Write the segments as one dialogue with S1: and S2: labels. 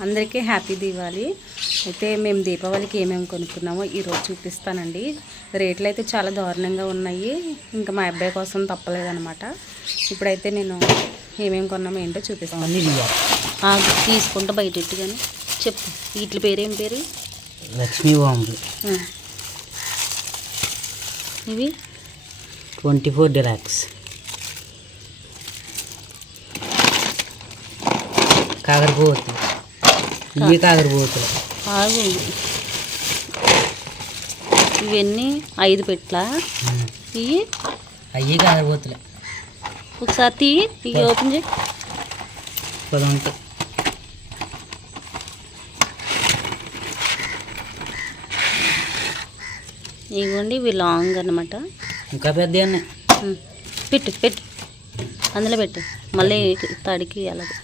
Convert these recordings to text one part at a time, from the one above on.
S1: అందరికీ హ్యాపీ దీవాలి అయితే మేము దీపావళికి ఏమేమి కొనుక్కున్నామో ఈరోజు చూపిస్తానండి. రేట్లు అయితే చాలా దారుణంగా ఉన్నాయి. ఇంకా మా అబ్బాయి కోసం తప్పలేదన్నమాట. ఇప్పుడైతే నేను ఏమేమి కొన్నామో ఏంటో చూపిస్తాను. తీసుకుంటా బయట కానీ చెప్పు వీటి పేరు ఏం పేరు?
S2: లక్ష్మీ బాంబులు
S1: ఆ. ఇవి?
S2: ట్వంటీ ఫోర్ డిలాక్స్ కాకరపోతులు ఇవి కాకరపోతులు
S1: ఆగు. ఇవన్నీ ఐదు పెట్ల ఇవి
S2: అవి కాకరపోతులే.
S1: ఒకసారి తీ ఇవి ఓపెన్ చేయి.
S2: పది ఉంటాయి
S1: ఇవ్వండి ఇవి లాంగ్ అనమాట
S2: ఇంకా పెద్ద
S1: పెట్టు పెట్టు. అందులో పెట్టు. మళ్ళీ తడికి అలాగే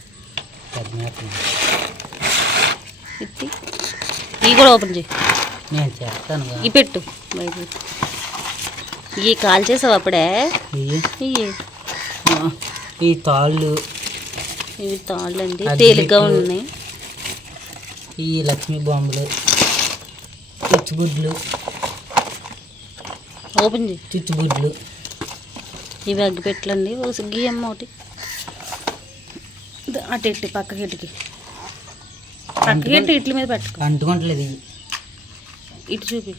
S1: ఇవి కూడా ఓపెన్ చేయి.
S2: నేను చేస్తాను
S1: ఇవి పెట్టు. బయట. ఇవి కాల్ చేసావు అప్పుడే?
S2: ఈ తాళ్ళు.
S1: ఇవి తాళ్ళండి.
S2: అగ్గిపెట్టెలు.
S1: తేలిగ్గా ఉన్నాయి.
S2: ఈ లక్ష్మీ బాంబులు చిచ్చుబుడ్లు.
S1: ఓపెన్ చేయి.
S2: చిచ్చుబుడ్లు.
S1: ఇవి అగ్గిపెట్టలండి. ఒక గీయమ్మ ఒకటి. ద- అటు ఇట్టి పక్కకి ఇటుకి. పక్కకి ఇటు ఇట్ల మీద పెట్టుకో.
S2: అంటుకుంటలేదు
S1: ఇటు చూపి.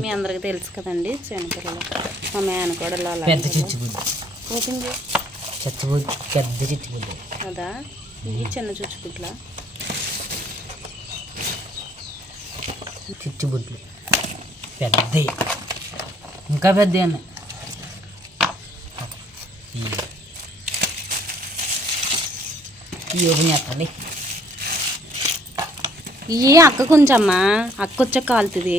S1: మీ అందరికి తెలుసు కదండి చిన్నపిల్లలు. మా మేన కూడా అలా
S2: పెద్ద చిచ్చుబుడ్లు
S1: ఓపెన్ చేయి
S2: చిచ్చుబుడ్లు పెద్ద చిచ్చుబుడ్లు
S1: కదా ఇవి చిన్న చుచ్చుకుట్ల
S2: చిచ్చుబుడ్లు పెద్దవి ఇంకా పెద్ద ఉన్నాయి ఇవి. ఇవి
S1: అక్క కొంచెమ్మా అక్క వచ్చే కాలుతుంది.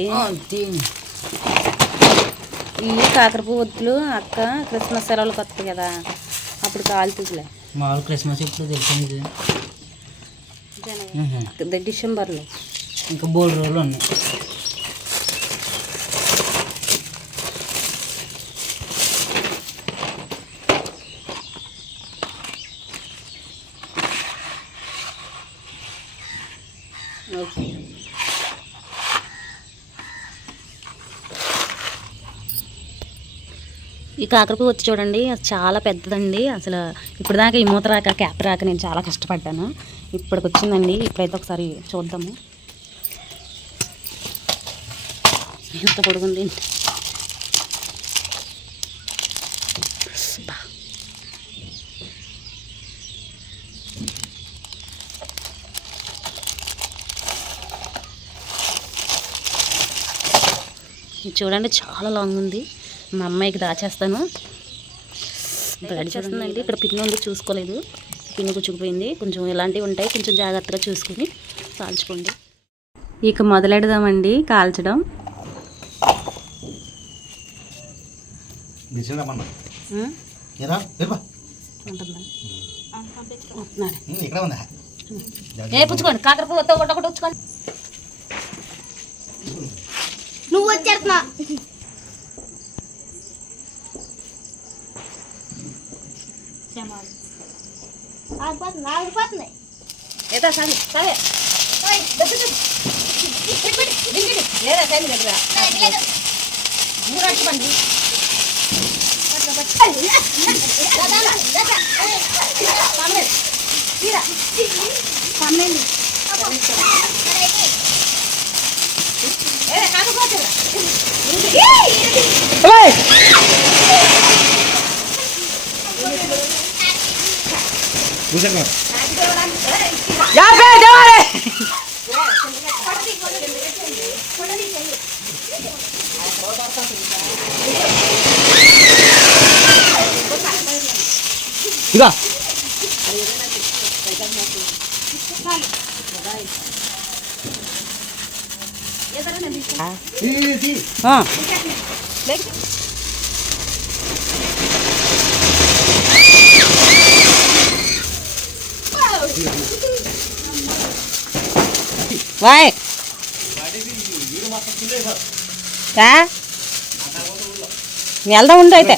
S1: ఇవి కాకరపు వద్దులు అక్క క్రిస్మస్ సెలవులకు వస్తాయి కదా అప్పుడు కాలుతుందిలే.
S2: మామూలు క్రిస్మస్ ఇప్పుడు తెలిసింది
S1: డిసెంబర్లో.
S2: ఇంకా మూడు రోజులు ఉన్నాయి
S1: ఓకే ఈ కాకరపువ్వు వచ్చి చూడండి అది చాలా పెద్దదండి. అసలు ఇప్పుడు దాకా ఈ మూత రాక క్యాప్ రాక నేను చాలా కష్టపడ్డాను. ఇప్పటికి వచ్చిందండి. ఇప్పుడైతే ఒకసారి చూద్దాము. ఎంత పొడుగుంది. చూడండి చాలా లాంగ్ ఉంది. మా అమ్మాయికి దాచేస్తాను. బ్లడ్ చేస్తుందండి ఇక్కడ పిన్ ఉంది చూసుకోలేదు. పిన్ గుచ్చుకుపోయింది. కొంచెం ఇలాంటివి ఉంటాయి కొంచెం జాగ్రత్తగా చూసుకొని కాల్చుకోండి. ఇక మొదలెడదామండి కాల్చడం.
S3: వెళ్ళిపో
S1: ఉంటుందా? వస్తున్నారు.
S3: ఇక్కడ ఉందా
S1: ఏ పుచ్చుకోండి కాకరపు ఒకటి ఒకటి ఒకటి పుచ్చుకోండి
S4: నువ్వు వచ్చేస్తున్నా ఆగిపోతుంది ఆగిపోతుంది
S1: ఏదా సరే సరే లేదా సైన్ దగ్గర మూడు అట్టు పండి ఏదా కాకపోతే
S3: బిసిరమ్మ
S1: వాయ్. వెళ్దాం ఉండు అయితే.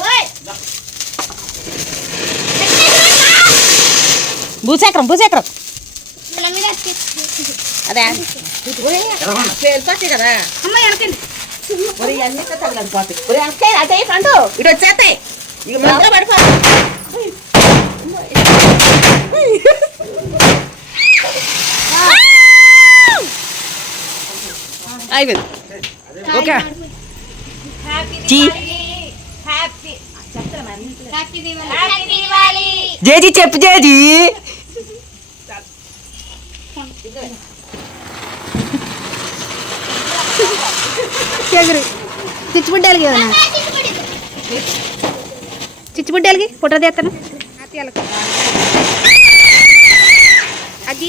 S4: ఓయ్
S1: భూచక్రం భూచక్రం. అదే.
S3: కదా. మరి అన్ని తగలడిపోతాయి మరి అంతే అదే ఇటు వచ్చేస్తాయి ఇక పడిపోతాయి
S1: అయిపోయింది.
S3: ఓకే. జేజీ చెప్పు జేజీ.
S4: చిచ్చుబుడ్డాలకి ఏదైనా చిచ్చుబుడ్డాలకి ఫోటో తీస్తాను అది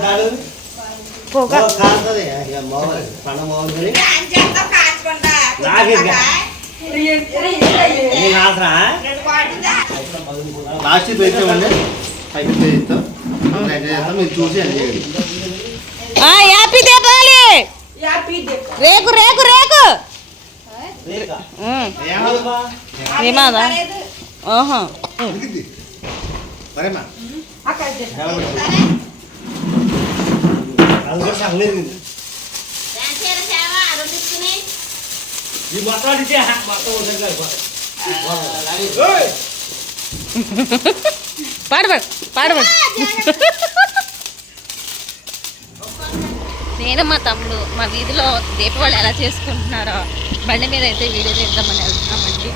S5: పిల్లలు మోహన్ లాస్ట్ పెట్టామండి మీరు చూసి
S1: హ్యాపీ దీపావళి రేకు రేకు రేకు. ఏమాదా? ఓహో.
S5: సరేమ్మా అది కూడా సంగలేదు ఈ
S1: పాడబడు పాడబడు నేను మా తమ్ముడు మా వీధిలో దీపావళి ఎలా చేసుకుంటున్నారో బండి మీద అయితే వీడియో తీద్దామని వెళ్తున్నామండి.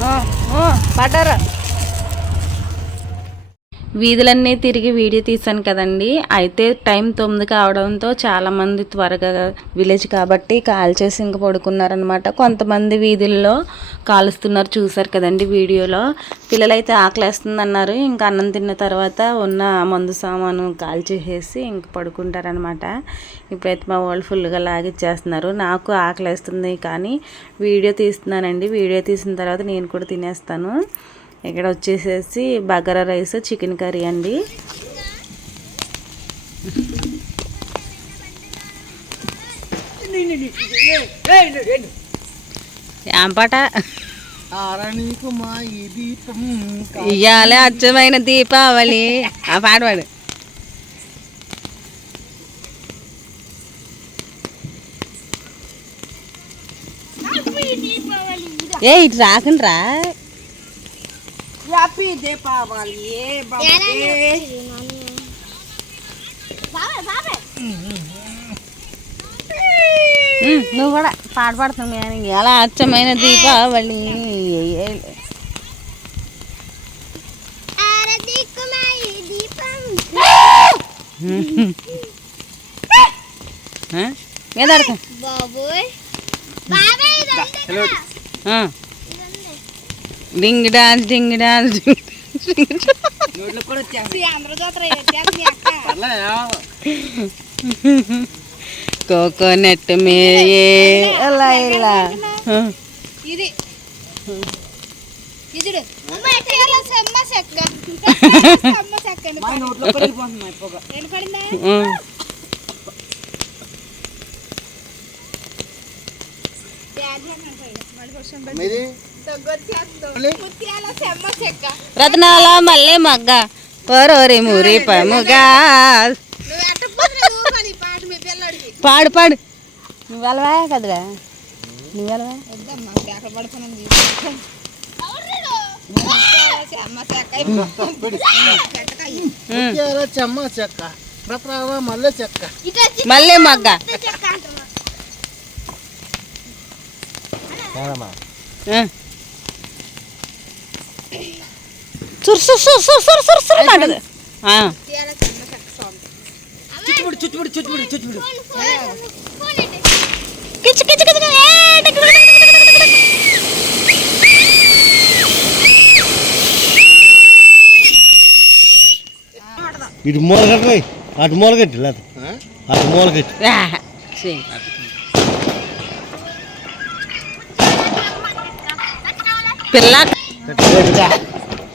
S1: ಹ್ಞೂ ಹ್ಞೂ ಮಾಡ್ಯಾರ వీధులన్నీ తిరిగి వీడియో తీశాను కదండి. అయితే టైం తొమ్మిది కావడంతో చాలామంది త్వరగా విలేజ్ కాబట్టి కాల్ చేసి ఇంక పడుకున్నారనమాట కొంతమంది వీధుల్లో కాలుస్తున్నారు చూసారు కదండి వీడియోలో. పిల్లలైతే ఆకలేస్తుంది అన్నారు ఇంకా అన్నం తిన్న తర్వాత ఉన్న మందు సామాను కాల్ చేసేసి ఇంక పడుకుంటారనమాట ఇప్పుడైతే మా వాళ్ళు ఫుల్గా లాగిచ్చేస్తున్నారు. నాకు ఆకలేస్తుంది కానీ వీడియో తీస్తున్నానండి. వీడియో తీసిన తర్వాత నేను కూడా తినేస్తాను. ఇక్కడ వచ్చేసేసి బగారా రైస్ చికెన్ కర్రీ అండి. ఏం ఇయ్యాలే అచ్చమైన దీపావళి. ఆ పాట పాడు. ఏ ఇటు రాకుండా
S3: హ్యాపీ దీపావళి
S4: బాబాయ్
S1: నువ్వు కూడా పాట పాడుతున్నావు ఎలా అచ్చమైన దీపావళి.
S4: ఆరదిక్కుమాయి దీపం.
S1: మీద అడతా
S4: బాబోయ్. బాబాయ్ ఇదంతా కదా.
S1: Ding dance ding dance coconut మేయే. అలా ఇలా.
S4: ఇది.
S6: మీది?
S4: రత్నాల మల్లె మగ్గ ఓరోరి మురి పముగా. పాడు పాడు నువ్వు వెళ్ళవా కదరా? నువ్వు వెళ్ళవా.
S6: చెమ్మ చెక్క. రత్నాల మల్లె చెక్క.
S4: మల్లె మగ్గ.
S7: చెక్క అంటున్నా
S4: ఆ. సుర్ సుర్ సుర్ సుర్ సుర్ సుర్ సుర్ అంటది ఆ.
S7: ముత్యాల సెమ్మ చెక్క సాంగ్
S1: చుట్టుముడి చుట్టుముడి
S5: ఇటు మూల కట్టపోయి అటు మూల కట్టి లేదు అటు మూల కట్టి
S4: ఆ, ఛీ. పిల్ల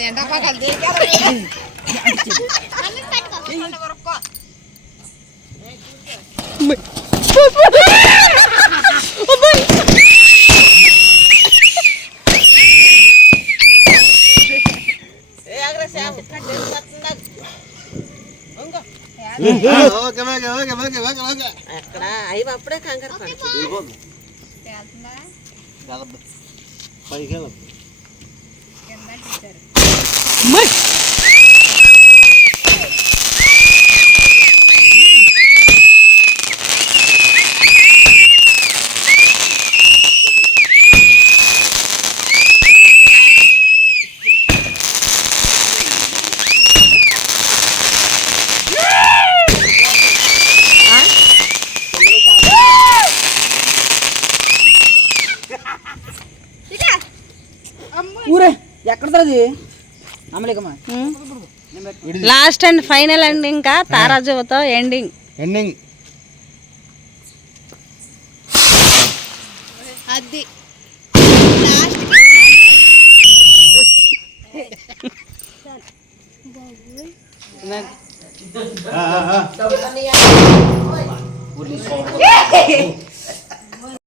S7: ఎండాకాలం
S1: ఏ ఆగ్రా శ్యామ్ వస్తుందా
S6: okay okay okay okay okay okay
S1: ఎక్కడ అవి అప్పుడే కంగారు పడుతుంది
S6: పైకి వెళ్ళదు
S4: లాస్ట్ అండ్ ఫైనల్ అండ్ ఇంకా తారాజువతో ఎండింగ్
S6: ఎండింగ్
S7: అది.
S6: ఆ, ఆ, ఆ.